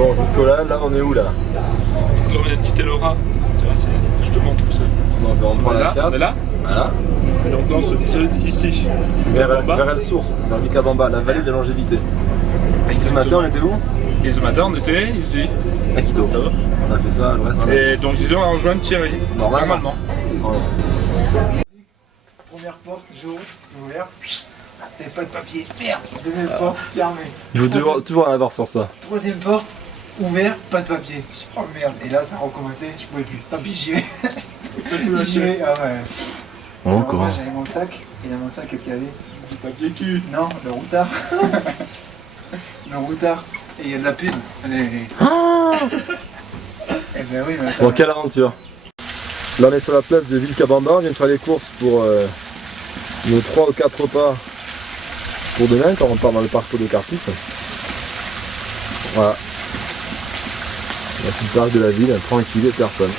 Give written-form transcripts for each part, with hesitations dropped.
Bon, jusqu'au là on est où là? Là, on vient de quitter Laura. Tu vois, je te montre tout ça. Donc on prend la carte. On est là. Voilà. Et donc là, on se dirige ici. Vers El Sur, vers Vilcabamba, la vallée de longévité. Et ce matin, on était où? Et ce matin, on était ici. À Quito. On a fait ça, le reste. Et donc, ils ont rejoint Thierry. Normalement. Voilà. Première porte, j'ouvre, c'est ouvert. T'avais pas de papier, merde. Deuxième porte, fermée. Il faut toujours en avoir sur ça. Troisième porte, ouvert, pas de papier. Je dis, oh merde, et là ça a recommencé, je pouvais plus. Tant pis, j'y vais. J'y vais, ah ouais. Encore. J'avais mon sac, et dans mon sac, qu'est-ce qu'il y avait? Du papier cul. Non, le routard. Le routard. Et il y a de la pub. Eh ben oui, mais attends. Bon, quelle aventure. Là, on est sur la place de Vilcabamba, on vient de faire les courses pour nos 3 ou 4 repas pour demain quand on part dans le parcours de Carpis. Voilà. Là, c'est le parc de la ville, tranquille et personne.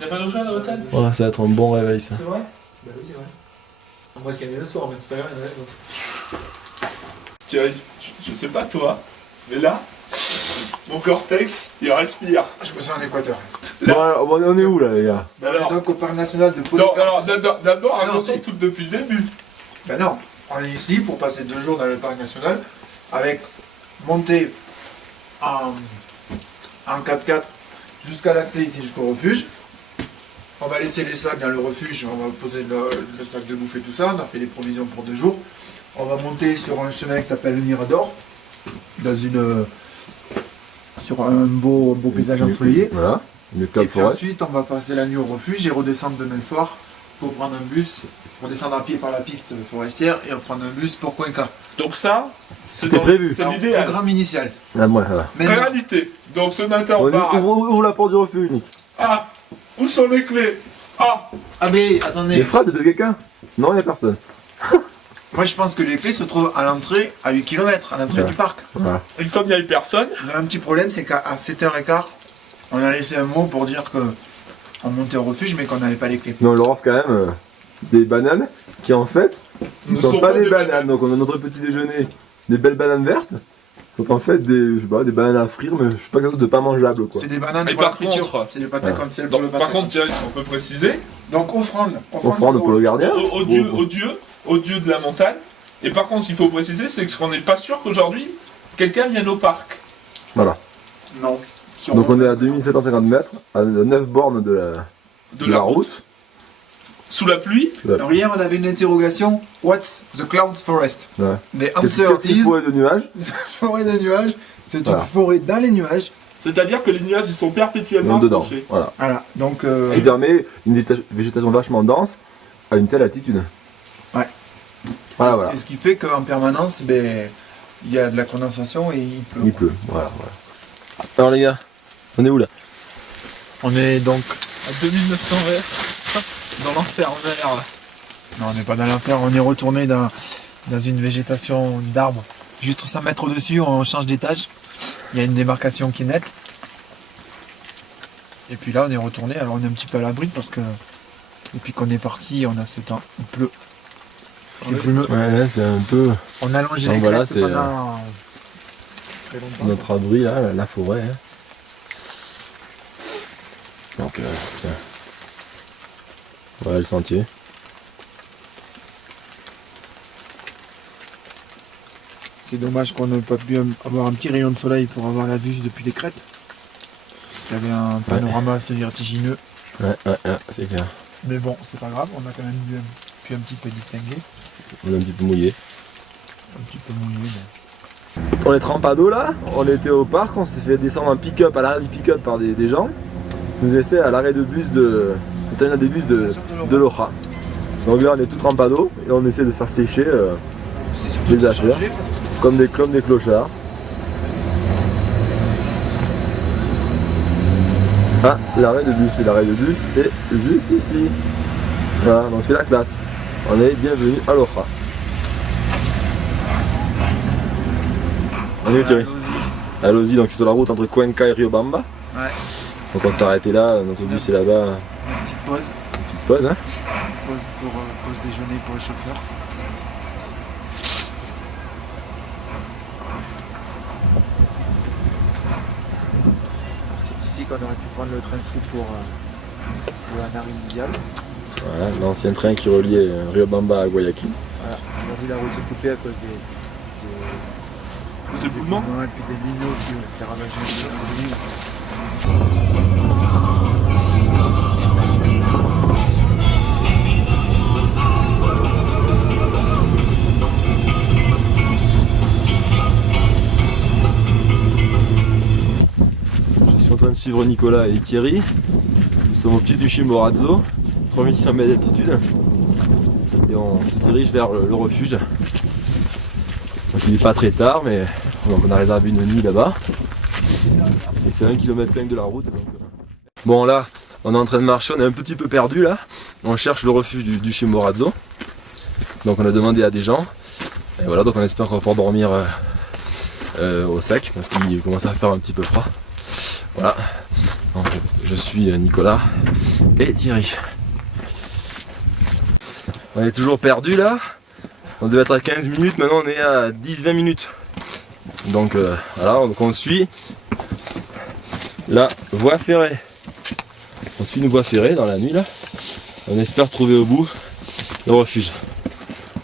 Y'a pas d'eau chaude à l'hôtel? Ouais, ça va être un bon réveil ça. C'est vrai? Bah oui, c'est vrai. On va se calmer le soir, mais tout à l'heure, il y en avait d'autres. Thierry, je sais pas toi, mais là, mon cortex, il respire. Je me sens en Équateur. Bon, alors, on est où là les gars? On est donc au parc national de Non, Polycarpe. alors d'abord, Ah non, racontons si. tout depuis le début. Ben non, on est ici pour passer 2 jours dans le parc national avec montée en 4x4 jusqu'à l'accès ici jusqu'au refuge. On va laisser les sacs dans le refuge, on va poser le sac de bouffe et tout ça, on a fait des provisions pour 2 jours. On va monter sur un chemin qui s'appelle le Mirador, sur un beau paysage ensoleillé. Voilà, une Et club puis forêt. ensuite, on va passer la nuit au refuge et redescendre demain soir pour prendre un bus, pour descendre à pied par la piste forestière et prendre un bus pour Cuenca. Donc ça, c'est C'était prévu. C'est Alors, l'idéal. programme initial. Ah, ouais, voilà. Maintenant, Réalité. Donc ce matin, on part. Ouvre la porte du refuge, Nick. Ah, où sont les clés? Ah, ah mais Les attendez, frappes de quelqu'un? Non, il n'y a personne. moi je pense que les clés se trouvent à l'entrée, à 8 km, à l'entrée Ouais. du parc. Voilà. et comme il n'y avait personne, On a un petit problème, c'est qu'à 7h15, on a laissé un mot pour dire que on montait au refuge mais qu'on n'avait pas les clés. Mais on leur offre quand même des bananes qui en fait ne sont pas des bananes. Donc on a notre petit déjeuner, des belles bananes vertes, sont en fait des, je sais pas, des bananes à frire, mais je sais pas quelque chose de pas mangeable quoi. C'est des bananes Mais pour la par friture. contre- C'est des patates comme celles pour donc, le par pâté. contre, Thierry, ce qu'on peut préciser, Donc offrande. Offrande pour le gardien. au dieu de la montagne. Et par contre, ce qu'il faut préciser, c'est qu'on n'est pas sûr qu'aujourd'hui, quelqu'un vienne au parc. Voilà. Non. Donc on est à 2750 mètres, à 9 bornes de la route. Sous la pluie. Alors hier on avait une interrogation. What's the cloud forest? Ouais. The Qu'est-ce answer qu'il is faut de nuages? forêt de nuages. C'est une Voilà. forêt dans les nuages. C'est-à-dire que les nuages, ils sont perpétuellement Dedans. accrochés. Voilà. Voilà. Donc Ce qui permet une végétation vachement dense à une telle altitude. Ouais. Voilà. Et ce qui fait qu'en permanence, ben, il y a de la condensation et il pleut. Il pleut. Voilà. Alors les gars, on est où là? On est donc. À 2900 mètres. Dans l'enfer vert. Non, on n'est pas dans l'enfer. On est retourné dans une végétation d'arbres. Juste 100 mètres au-dessus, on change d'étage. Il y a une démarcation qui est nette. Et puis là, on est retourné. Alors on est un petit peu à l'abri parce que depuis qu'on est parti, on a ce temps. Il pleut. C'est brumeux. Ouais, c'est un peu On a allongé Donc les voilà, crêpes c'est, pendant très longtemps. notre abri là, la forêt. Hein. Donc, putain. Voilà le sentier. C'est dommage qu'on n'ait pas pu avoir un petit rayon de soleil pour avoir la vue depuis les crêtes. Parce qu'il y avait un panorama assez vertigineux. Ouais, c'est clair. Mais bon, c'est pas grave, on a quand même pu un petit peu distinguer. On est un petit peu mouillé. Un petit peu mouillé. On est trempado là, on était au parc, on s'est fait descendre en pick-up à l'arrêt du pick-up par des gens. Ils nous laissaient à l'arrêt de bus le terminal des bus de Loja. Donc là on est tout trempado et on essaie de faire sécher C'est surtout les affaires comme des clochards. Ah, l'arrêt de bus est juste ici. Voilà, donc c'est la classe. On est bienvenue à Loja. On est où Thierry? À Lozi, donc c'est sur la route entre Cuenca et Riobamba. Ouais. Donc on s'est arrêté là, notre bus est là-bas. Une petite pause. Petite pause, hein. Pause pour pause déjeuner pour les chauffeurs. C'est ici qu'on aurait pu prendre le train fou pour la marine mondiale. Voilà, l'ancien train qui reliait Riobamba à Guayaquil. Voilà. Aujourd'hui la route est coupée à cause Des éboulements et puis des lignes aussi qui ravagent les lignes. Je suis en train de suivre Nicolas et Thierry. Nous sommes au pied du Chimborazo, 3600 mètres d'altitude. Et on se dirige vers le refuge. Donc il n'est pas très tard, mais on a réservé une nuit là-bas. Et c'est 1,5 km de la route. Donc... Bon là, on est en train de marcher, on est un petit peu perdu là. On cherche le refuge du Chimborazo. Donc on a demandé à des gens. Et voilà, donc on espère qu'on va pouvoir dormir au sec, parce qu'il commence à faire un petit peu froid. Voilà, donc, je suis Nicolas et Thierry. On est toujours perdu là. On devait être à 15 minutes, maintenant on est à 10-20 minutes. Donc voilà, donc on suit la voie ferrée. On suit une voie ferrée dans la nuit là. On espère trouver au bout le refuge.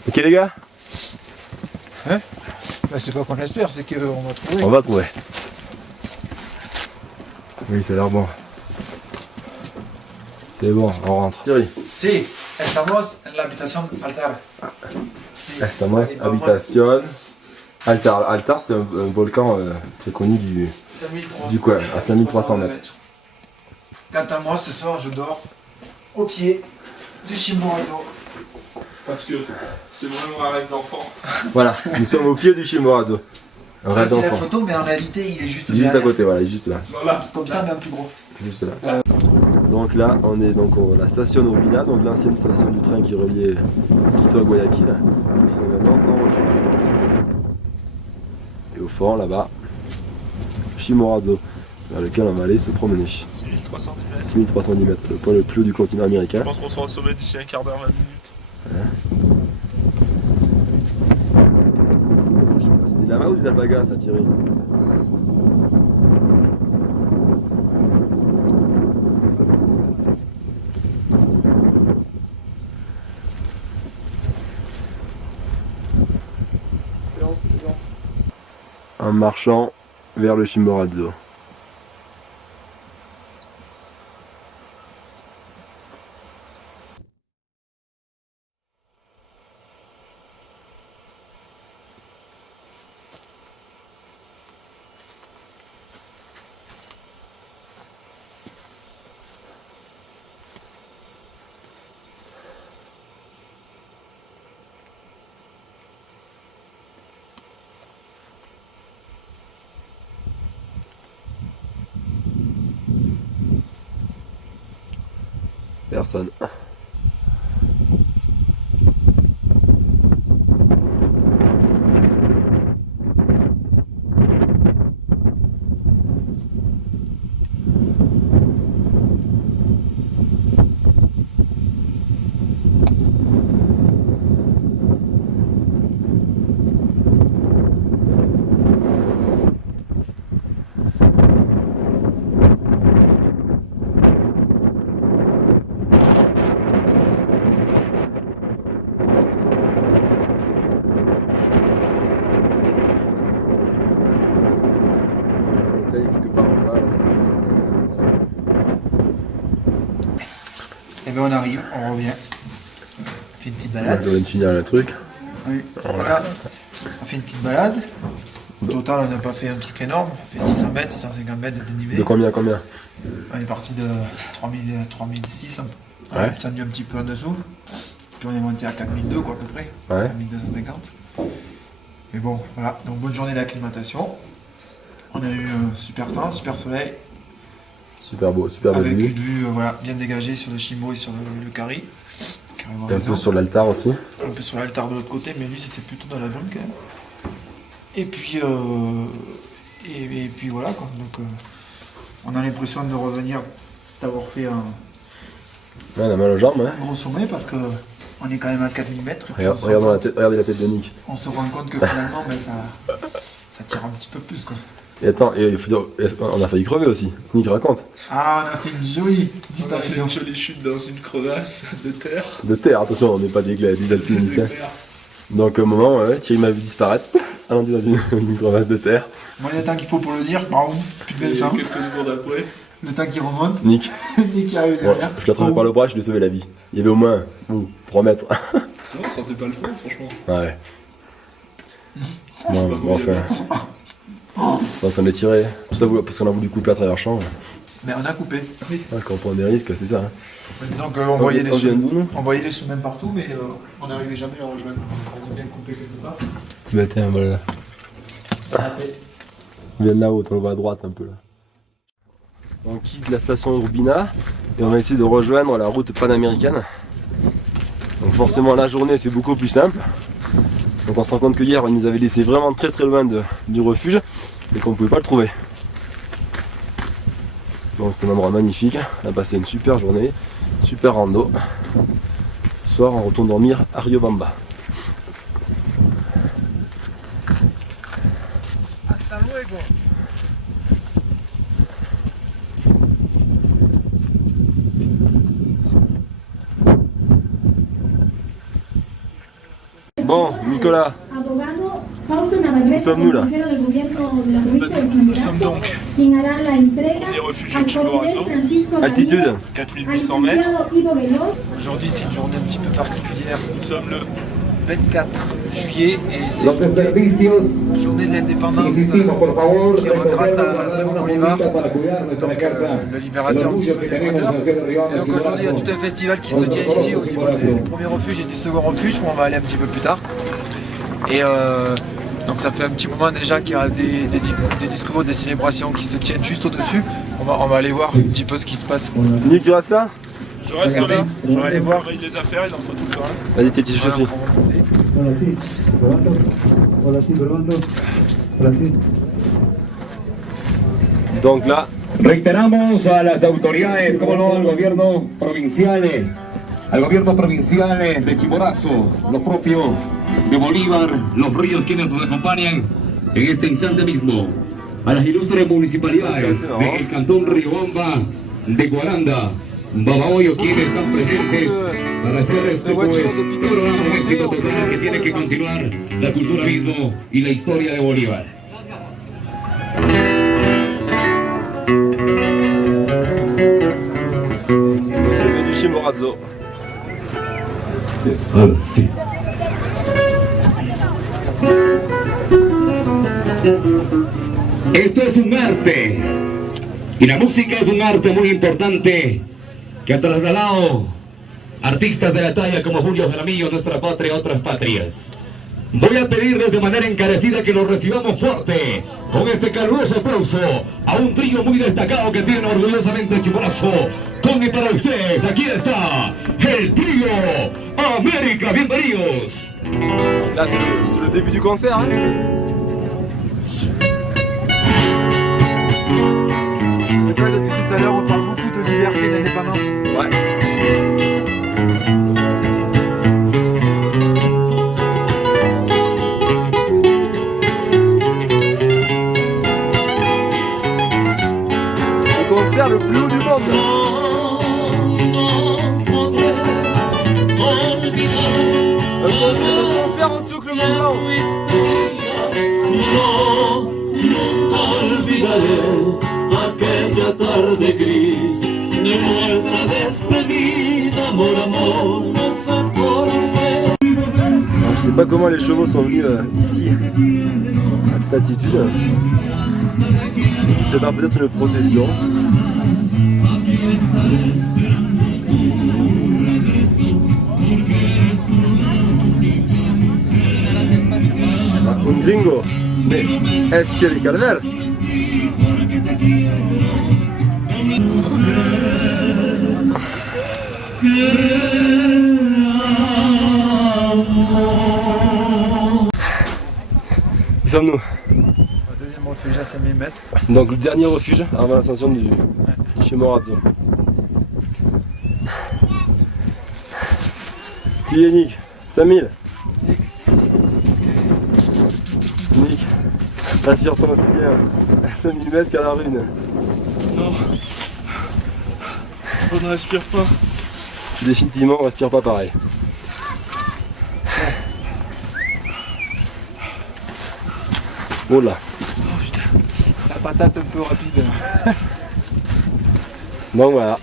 Ok les gars? Hein? Bah, c'est pas qu'on espère, c'est qu'on va trouver. On va trouver. Oui, ça a l'air bon. C'est bon, on rentre. Thierry. Si, estamos en la habitación altar. Estamos Habitación Altar. Altar, c'est un volcan très connu du coin, à 5300 mètres. Quant à moi, ce soir, je dors au pied du Chimborazo. Parce que c'est vraiment un rêve d'enfant. Voilà, nous sommes au pied du Chimborazo. Un Ça, rêve c'est la d'enfant. photo, mais en réalité, il est juste Il est juste à derrière. côté, voilà, il est juste là. Voilà. Comme ça, mais un plus gros. Juste là. Donc là, on est donc à la station Urbina, donc l'ancienne station du train qui reliait Quito à Guayaquil. Nous sommes maintenant dans le refuge. Et au fond, là-bas, Chimborazo, vers lequel on va aller se promener. 6310 mètres. 6310 mètres, le point le plus haut du continent américain. Je pense qu'on sera au sommet d'ici un quart d'heure, 20 minutes. C'est des lamas ou des alpagas, ça, Thierry? En marchant vers le Chimborazo. Personne. Quelque part en bas, là. Et bien on arrive, on revient. On fait une petite balade. On vient de finir le truc. Oui, voilà. On fait une petite balade. Au total, on n'a pas fait un truc énorme. On fait 600 mètres, 650 mètres de dénivelé. De combien à combien? On est parti de 3600. On Ouais. est descendu un petit peu en dessous. Puis on est monté à 4002 quoi à peu près. Ouais. 4250. Mais bon, voilà. Donc bonne journée d'acclimatation. On a eu un super temps, super soleil. Super beau, super belle Avec une vue. vue voilà, bien dégagée sur le Chimbo et sur le Cari. Et un peu sur l'altar aussi. Un peu sur l'altar de l'autre côté, mais lui c'était plutôt dans la brume quand même. Et puis, et puis voilà quoi. Donc On a l'impression de revenir, d'avoir fait un Ouais, on a mal aux jambes, hein. gros sommet parce que on est quand même à 4000 mètres. Et puis Regardez la tête de Nick. on se rend compte que finalement ben, ça tire un petit peu plus quoi. Et attends, il faut dire, on a failli crever aussi. Nick raconte. Ah, on a fait une jolie On a fait disparition. une jolie chute dans une crevasse de terre. De terre, attention, on n'est pas des alpinistes. C'est Hein. clair. Donc au moment, ouais, Thierry m'a vu disparaître. Allons dans une crevasse de terre. Bon, le temps qu'il faut pour le dire, bah, plus de Et 25. quelques secondes après, Le temps qu'il remonte, Nick, Nick qui arrive ouais, derrière. je l'ai attrapé par le bras, je lui ai sauvé la vie. Il y avait au moins 3 mètres. ça va, on sentait pas le fond, franchement. Ouais. Je Bon, sais pas bon, enfin. Bon, ça m'a tiré. Tout ça parce qu'on a voulu couper à travers le champ. Mais on a coupé. Oui. Ouais, quand on prend des risques, c'est ça. Hein. Donc on voyait les vient chemins. d'où, nous On voyait les chemins partout, mais on n'arrivait jamais à rejoindre. On a bien coupé quelque part. Bah tiens, voilà. Après, On vient de là-haut, on le voit à droite un peu là. On quitte la station Urbina et on va essayer de rejoindre la route panaméricaine. Donc forcément la journée c'est beaucoup plus simple. Donc on se rend compte que hier il nous avait laissé vraiment très loin du refuge et qu'on ne pouvait pas le trouver. Donc c'est un endroit magnifique, on a passé une super journée, super rando. Ce soir on retourne dormir à Riobamba. hasta luego. Bon, Nicolas, Où sommes-nous là? Nous sommes donc des réfugiés de Chimborazo, altitude 4800 mètres. Aujourd'hui, c'est une journée un petit peu particulière. Nous sommes le 24 juillet et c'est Los servicios, journée de l'indépendance insistimos por favor, qui retrace recorrer à Simon una Bolivar, vuelta para cuidar nuestra casa, le el libérateur un petit orgullo peu que de tenemos l'Équateur. en Sierra Leone, Et donc aujourd'hui, il y a Chimborazo. tout un festival qui se tient ici au niveau du premier refuge et du second refuge où on va aller un petit peu plus tard. Et donc ça fait un petit moment déjà qu'il y a des discours, des célébrations qui se tiennent juste au-dessus. On va aller voir un petit peu ce qui se passe. Nick, tu restes là? Je reste là. Je vais aller voir. Je surveille les affaires, il en faut tout le temps. Vas-y, t'es petit Voilà, chauffé. on va monter. Ahora sí, probando. Ahora sí, probando. Ahora sí. Donc là, Reiteramos a las autoridades, como no, al gobierno provincial de Chimborazo, lo propio de Bolívar, los ríos quienes nos acompañan en este instante mismo, a las ilustres municipalidades del Cantón Riobamba, de Guaranda, Babahoyo, quienes están presentes para hacer este pues, programa un éxito total que tiene que continuar la cultura mismo y la historia de Bolívar. au sommet du Chimborazo. Ahora sí. Esto es un arte y la música es un arte muy importante que ha trasladado artistas de la talla como Julio Jaramillo, nuestra patria, a otras patrias. Voy a pedirles de manera encarecida que los recibamos fuerte con este caluroso aplauso a un trío muy destacado que tiene orgullosamente Chimborazo. Con y para ustedes, aquí está el trío América. Bienvenidos. Là, c'est le début du concert. Hein. Tu vois, depuis tout à l'heure, on parle beaucoup de liberté et d'indépendance. Ouais. Le concert le plus haut du monde. Un concert en socle Mont-Blanc. Aquella tarde gris de nuestra despedida, amor, amor, no sé por qué. Alors, je sais pas comment les chevaux sont venus ici, à cette altitude. Qui prépare peut-être une procession. Un gringo, mais es Thierry Calvel. Où sommes-nous? Deuxième refuge, déjà 5000 mètres. Donc le dernier refuge avant l'ascension du Chimborazo. Tu es Nick, 5000. Nick, rassure-toi, c'est bien. 5000 mètres qu'à la rune. Non. On ne respire pas. Définitivement, on respire pas pareil. Oh là. Oh putain, la patate un peu rapide. Donc voilà.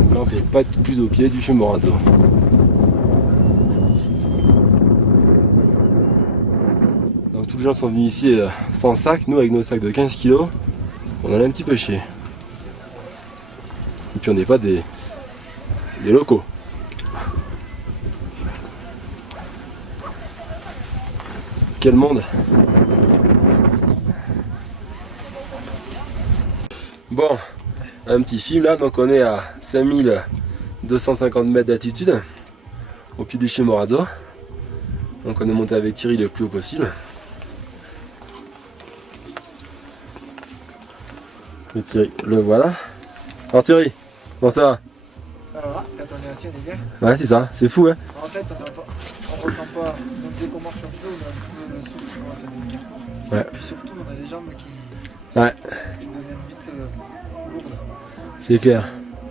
Donc là on peut pas être plus au pied du Chimborazo. Donc tous les gens sont venus ici sans sac, nous avec nos sacs de 15 kg, on en a un petit peu chier. Et puis on n'est pas des locaux. Quel monde! Bon, un petit film là, donc on est à 5250 mètres d'altitude, au pied du Chimborazo. Donc on est monté avec Thierry le plus haut possible. Et Thierry, le voilà. Alors Thierry, comment ça va? Ça va, quand on est assis, on est bien. Ouais, c'est ça, c'est fou hein. En fait, on ressent pas. Donc dès qu'on marche un peu, on a un peu le souffle qui commence à devenir court. Ouais. Et puis surtout, on a les jambes qui deviennent vite lourdes. C'est clair.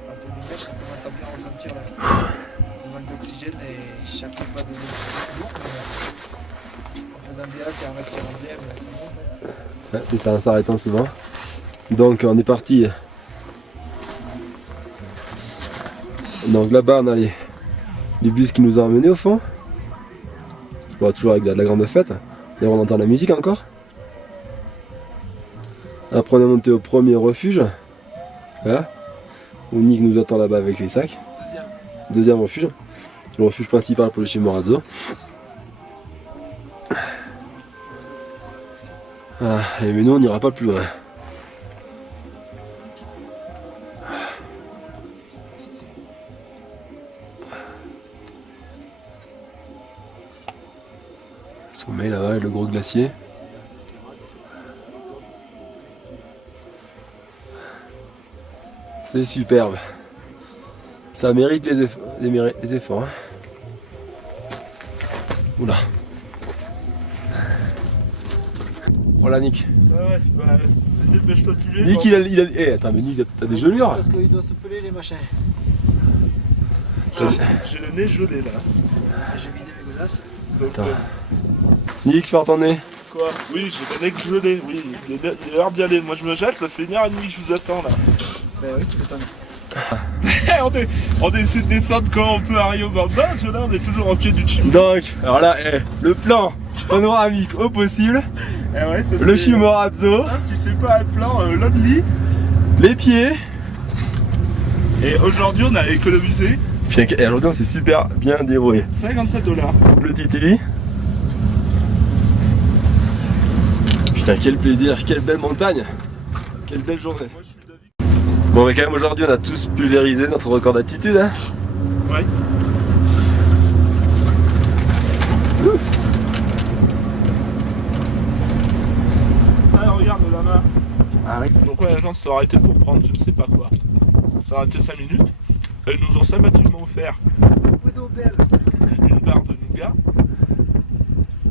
Passer des mètres, on commence à bien ressentir le manque d'oxygène et chaque pas devient plus lourd. Mais en faisant bien et en respirant bien, ça monte. Ouais, c'est ça, en s'arrêtant souvent. Donc on est parti. Donc là-bas on a les bus qui nous ont emmenés au fond. Bon, toujours avec de la grande fête. D'ailleurs on entend la musique encore. Après on est monté au premier refuge. Voilà. Où Nick nous attend là-bas avec les sacs. Deuxième refuge. Le refuge principal pour le Chimborazo. Voilà. Et mais nous on n'ira pas plus loin. Sommet là-bas, le gros glacier. C'est superbe. Ça mérite les efforts. Hein. Oula. Voilà Nick. Ouais, bah, dépêche-toi de filer. Nick il a... Eh attends mais Nick t'as des gelures. Parce qu'il doit se peler les machins. J'ai le nez gelé là. J'ai vidé les godasses. Donc, Attends. Nick, fais ton nez. quoi? Oui, j'ai le nez gelé, oui. Il est l'heure d'y aller. Moi je me gèle, ça fait 1h30 que je vous attends là. Bah oui, tu m'étonnes. on essaie de descendre quand on peut à Rio Bamba, parce que là on est toujours au pied du Chimborazo. Donc, alors là, le plan panoramique au possible. Eh ouais, ça, Le c'est- Chimborazo, Ça, si c'est pas un plan lonely. les pieds. Et aujourd'hui on a économisé Putain, et aujourd'hui on s'est super bien débrouillé. $57. Le Titili. Putain, quel plaisir, quelle belle montagne. Quelle belle journée. Moi je suis d'avis. Bon, mais quand même aujourd'hui on a tous pulvérisé notre record d'altitude. Hein. Ouais. Ah, regarde là-bas. Ah oui. Donc ouais, les gens se sont arrêtés pour prendre je ne sais pas quoi. Ils sont arrêtés 5 minutes. Et ils nous ont sympathiquement offert une barre de nougat.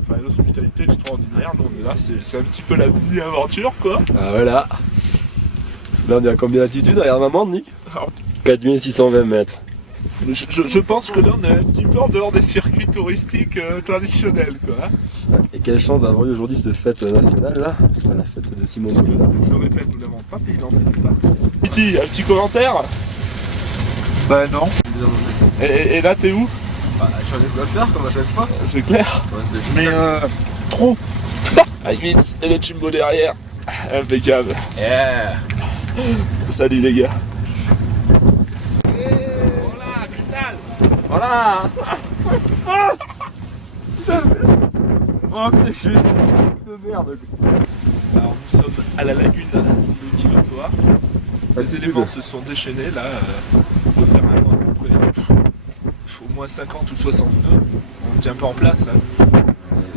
Enfin, une hospitalité extraordinaire. Donc là, c'est un petit peu la mini-aventure quoi. Ah voilà. Là on est à combien d'altitude? Regarde maman, Nick. Alors, 4620 mètres. je pense que là, on est un petit peu en dehors des circuits touristiques traditionnels quoi. Et quelle chance d'avoir eu aujourd'hui cette fête nationale là. La fête de Simon Bolivar. Je le répète, nous n'avons pas payé l'entrée du parc. Petit, un petit commentaire. Bah non. Et là, t'es où? Bah, j'en ai quoi faire comme à chaque fois. C'est clair. Ouais, c'est Mais trop. Ah, vite, et le Jimbo derrière. Impeccable. yeah. Salut les gars. Voilà. Oh putain, je suis de merde. Alors nous sommes à la lagune de Kilotoa. Les éléments se sont déchaînés là. On peut faire un mois à peu près. Au moins 50 ou 60 nœuds, on ne tient pas en place. Hein. C'est,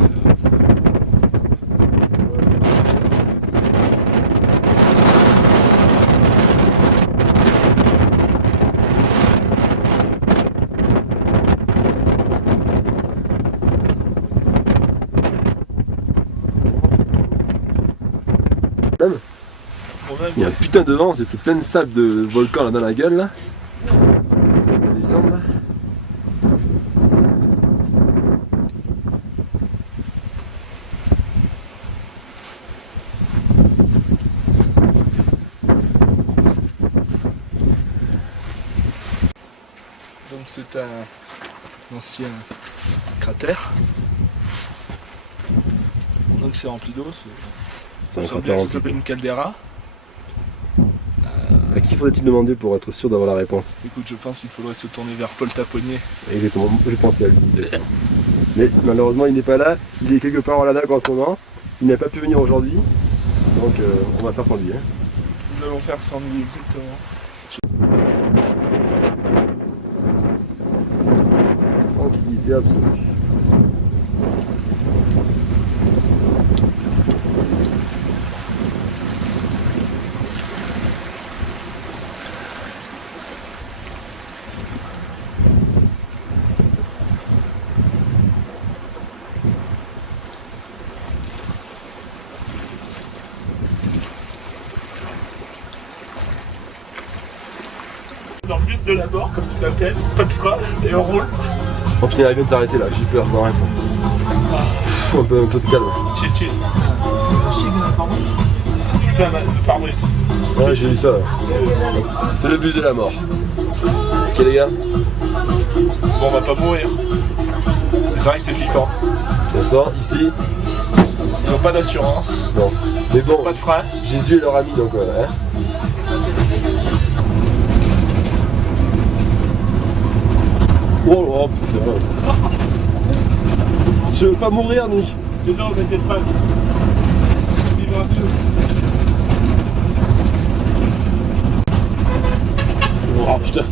Il y a un putain de vent, on s'est fait plein de sable de volcan là dans la gueule là. Ça peut descendre là. Donc c'est un ancien cratère. Donc c'est rempli d'eau. Ça s'appelle une caldeira. À qui faudrait-il demander pour être sûr d'avoir la réponse? Écoute, je pense qu'il faudrait se tourner vers Paul Taponnier. Exactement, je pensais à lui. Mais malheureusement il n'est pas là, il est quelque part en Ladakh en ce moment. Il n'a pas pu venir aujourd'hui, donc on va faire sans lui. Hein. Nous allons faire sans lui, exactement. Tranquillité absolue. Dans le bus de la mort, comme tu l'appelles, pas de frein, et on roule. Oh putain, il vient de s'arrêter là, j'ai peur, non, arrête. Un peu de calme. Chill. Putain, de pare-brise. Ouais, j'ai vu ça. C'est le bus de la mort. Ok les gars? Bon, on va pas mourir. Mais c'est vrai que c'est flippant. On sort ici. Ils n'ont pas d'assurance, Non. Mais bon, pas de frein. Jésus est leur ami donc voilà. Hein. Oh putain. Je veux pas mourir Nick. Non, t'inquiète pas, vivre un peu. Oh putain.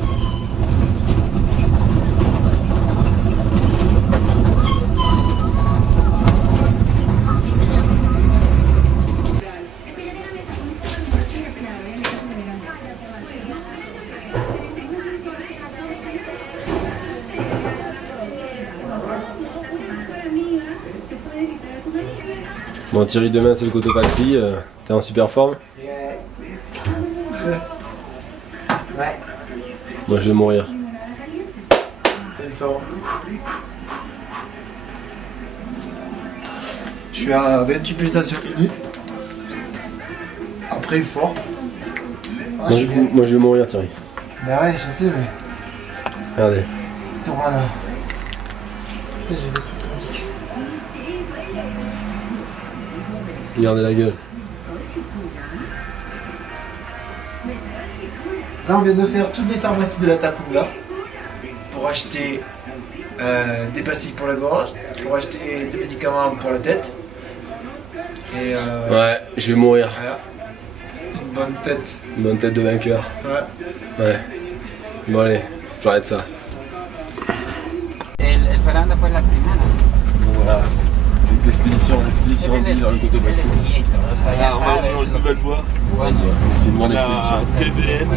Bon Thierry, demain c'est le Cotopaxi, t'es en super forme? Ouais. Moi je vais mourir. Je suis à 28 pulsations minutes. Après fort. Ah, Moi je vais mourir Thierry. Bah ouais, je sais, mais. Regardez. Voilà. J'ai des trucs critiques. Regardez la gueule. Là, on vient de faire toutes les pharmacies de la Takunga pour acheter des pastilles pour la gorge, pour acheter des médicaments pour la tête. Et Ouais, je vais mourir. voilà. Une bonne tête. Une bonne tête de vainqueur. Ouais. Ouais. Bon allez, j'arrête ça. Esperando pues la primera. Voilà. L'expédition dit vers le Cotopaxi. Ah, on va ouvrir une nouvelle voie. C'est une grande expédition. La TVN,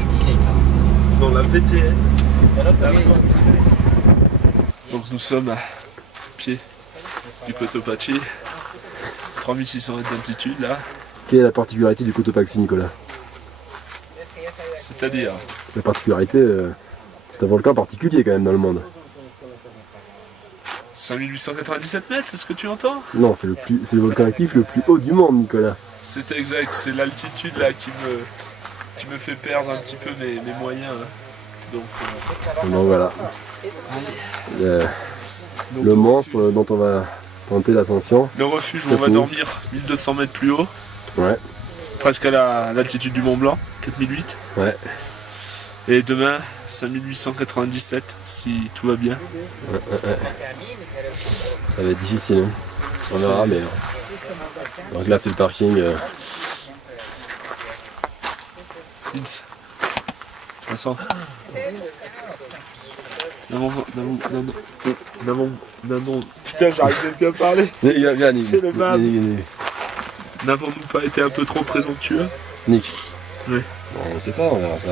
dans la VTN. Donc nous sommes à pied du Cotopaxi, 3600 mètres d'altitude là, Quelle est la particularité du Cotopaxi, Nicolas? c'est-à-dire La particularité, c'est un volcan particulier quand même dans le monde. 5897 mètres, c'est ce que tu entends? Non, c'est le volcan actif le plus haut du monde, Nicolas. C'est exact, c'est l'altitude là qui me fait perdre un petit peu mes moyens. Hein. Donc voilà. Le monstre dont on va tenter l'ascension. Le refuge où on va dormir 1200 mètres plus haut. Ouais. Presque à l'altitude du Mont Blanc, 4008. Ouais. Et demain, 5897, si tout va bien. Ouais. Ça va être difficile. Hein. On verra, mais. Donc là, c'est le parking. Vince. Vincent. Nanon. Putain, j'arrive même plus à parler. C'est le bab. N'avons-nous pas été un peu trop présomptueux? Nick. Oui. Bon, on sait pas, on verra ça.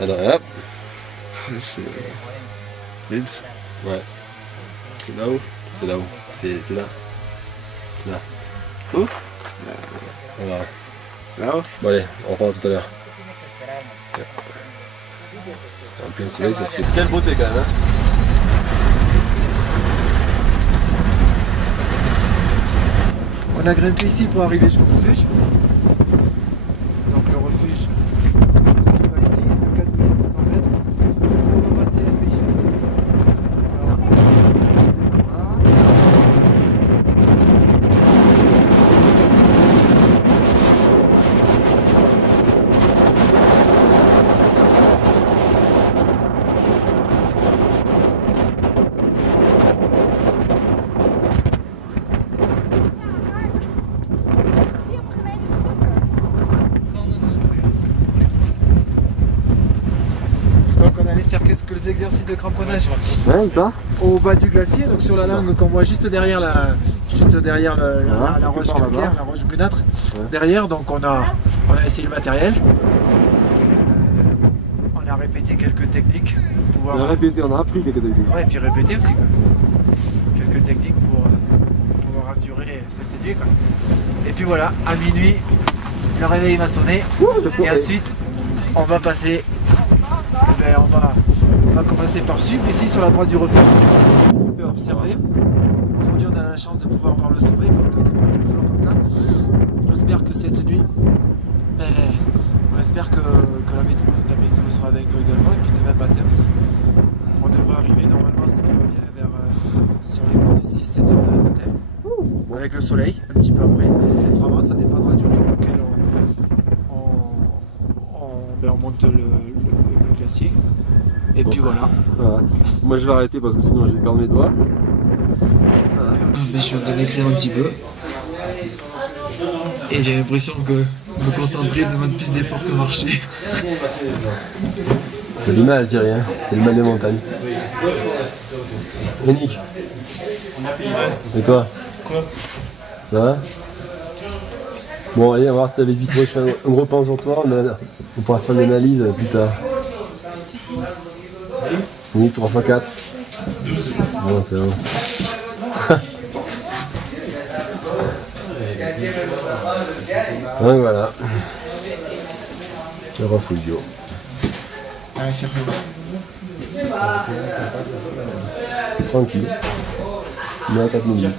Alors, hop. C'est... Vince. Ouais. C'est là-haut. C'est là-haut. C'est là. Là. Où? On verra. Là-haut. Bon allez, on reprend tout à l'heure. En plein soleil, ça fait... Quelle beauté quand même, hein. On a grimpé ici pour arriver jusqu'au refuge. Donc le refuge, je compte pas ici, à 4800 mètres. On va passer la nuit. Donc on allait faire quelques exercices de cramponnage Ouais, ça. au bas du glacier, donc sur la langue qu'on voit juste derrière la roche calcaire, la roche brunâtre. Ouais. Derrière, donc on a essayé le matériel. On a répété quelques techniques pour pouvoir. On a répété, on a appris quelques techniques. Ouais, et puis répéter aussi quoi. Quelques techniques pour pouvoir assurer cette nuit quoi. Et puis voilà, à minuit, le réveil va sonner et ensuite on va passer. On va commencer par suivre ici sur la droite du refuge. Super observé. Aujourd'hui on a la chance de pouvoir voir le sommet parce que c'est pas toujours comme ça. J'espère que cette nuit, on espère que la météo sera avec nous également et puis demain matin aussi. On devrait arriver normalement si tout va bien vers sur les coups de 6-7 heures de la matin. Avec le soleil, un petit peu après. Vraiment ça dépendra du rythme auquel on monte le glacier. Et puis voilà. Moi je vais arrêter parce que sinon je vais perdre mes doigts. Je suis en train d'écrire un petit peu. Et j'ai l'impression que me concentrer demande plus d'efforts que marcher. T'as du mal, Thierry, hein. C'est le mal des montagnes. Et Nick. Et toi? Quoi? Ça va? Bon allez, on va voir si t'as les vitres, je fais un gros pan sur toi, on pourra faire une analyse plus tard. Oui, 3x4. 12. Bon, c'est bon. Donc voilà. Le refugio. Tranquille. On est à 4 minutes.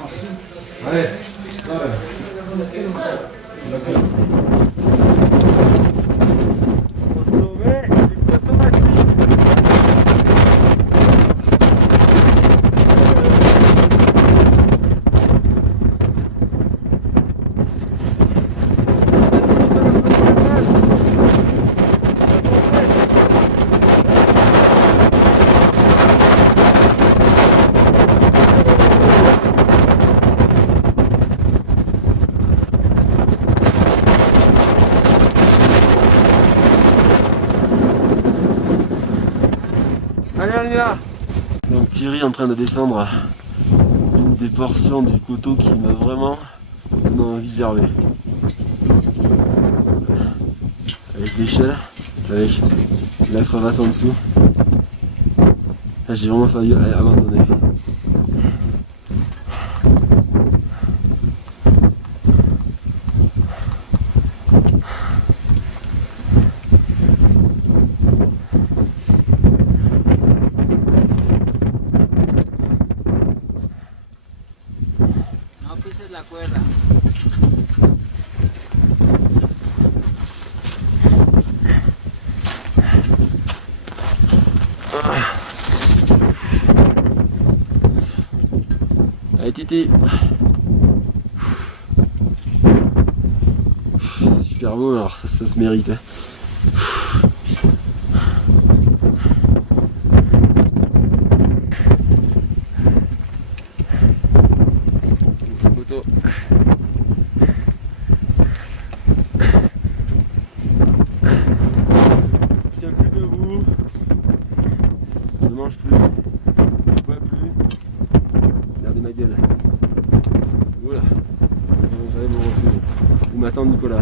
Donc Thierry est en train de descendre une des portions du coteau qui m'a vraiment donné envie de gerber. Avec l'échelle, avec la crevasse en dessous. Là j'ai vraiment failli abandonner. Allez Titi. Super beau, alors ça se mérite. Hein. Photo. Je tiens plus debout. m'attend Nicolas.